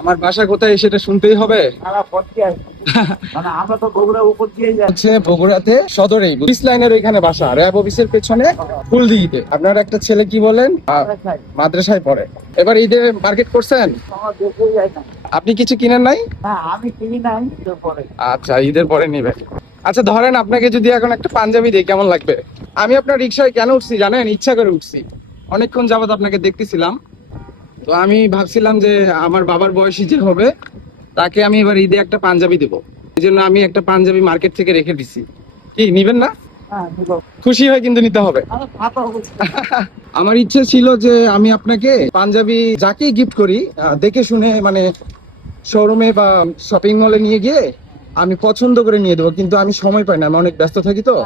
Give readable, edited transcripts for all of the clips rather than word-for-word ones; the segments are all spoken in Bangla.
আমার বাসা কোথায় সেটা শুনতেই হবে। আমরা তো বগুড়া উপর দিয়ে হচ্ছে বগুড়াতে সদরেই পুলিশ লাইনের ওইখানে বাসা, র্যাব অফিসের পেছনে ফুলদিঘিতে। আপনার একটা ছেলে কি বলেন মাদ্রাসায় পড়ে। এবার ঈদে মার্কেট করছেন? আপনি কিছু কিনেন নাই? আমি কিনি নাই পরে। আচ্ছা, ঈদের পরে নিবেন। আচ্ছা ধরেন আপনাকে যদি এখন একটা পাঞ্জাবি দিই কেমন লাগবে? আমি আপনার রিক্সায় কেন উঠছি জানেন? ইচ্ছা করে উঠছি। অনেকক্ষণ যাবত আপনাকে দেখতেছিলাম, তো আমি ভাবছিলাম যে আমার বাবার বয়সী যে হবে তাকে আমি এবার ঈদে একটা পাঞ্জাবি দেবো। এই জন্য আমি একটা পাঞ্জাবি মার্কেট থেকে রেখে দিছি। কি নিবেন না? খুশি হয়ে কিন্তু নিতে হবে। আমার ইচ্ছে ছিল যে আমি আপনাকে পাঞ্জাবি যাকেই গিফট করি দেখে শুনে, মানে শোরুমে বা শপিং মলে নিয়ে গিয়ে আমি পছন্দ করে নিয়ে দেবো, কিন্তু আমি সময় পাই না, আমি অনেক ব্যস্ত থাকি। তো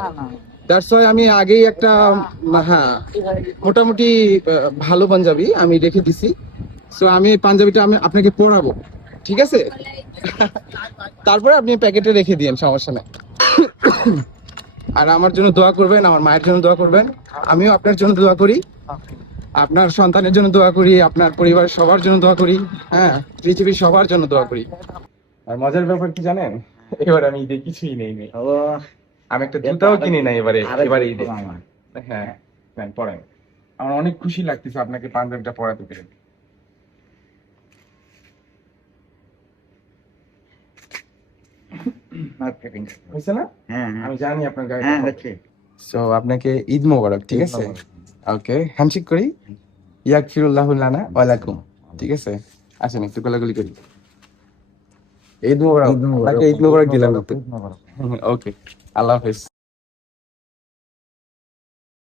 দ্যাটস ওয়াই আমি আগেই একটা হ্যাঁ মোটামুটি ভালো পাঞ্জাবি আমি রেখে দিছি। সো আমি এই পাঞ্জাবিটা আমি আপনাকে পরাবো, ঠিক আছে? তারপরে আপনি প্যাকেটে রেখে দিয়েন, সমস্যা নেই। আর আমার জন্য দোয়া করবেন, আমার মায়ের জন্য দোয়া করবেন, আমিও আপনার জন্য দোয়া করি, আপনার সন্তানের জন্য দোয়া করি, আপনার পরিবারের সবার জন্য দোয়া করি, হ্যাঁ পৃথিবীর সবার জন্য দোয়া করি। আর মজার ব্যাপার কি জানেন, এবার আমি ঈদে কিছুই নেই। আমি একটা জুতাও কিনি নাই এবারে ঈদে। হ্যাঁ হ্যাঁ পড়েন, আমার অনেক খুশি লাগতেছে আপনাকে পাঞ্জাবিটা পরাতে পেরে। হয়েছে না? আমি জানি আপনার গায়ে। সো আপনাকে ঈদ মোবারক, ঠিক আছে? ওকে, হ্যান্ডশেক করি। ইয়াগফিরুল্লাহু লানা ওয়া লাকুম, ঠিক আছে? আসেন একটু কোলাকুলি করি। ঈদ মোবারক। আপনাকে ঈদ মোবারক দিলাম। ওকে, আল্লাহ হাফেজ।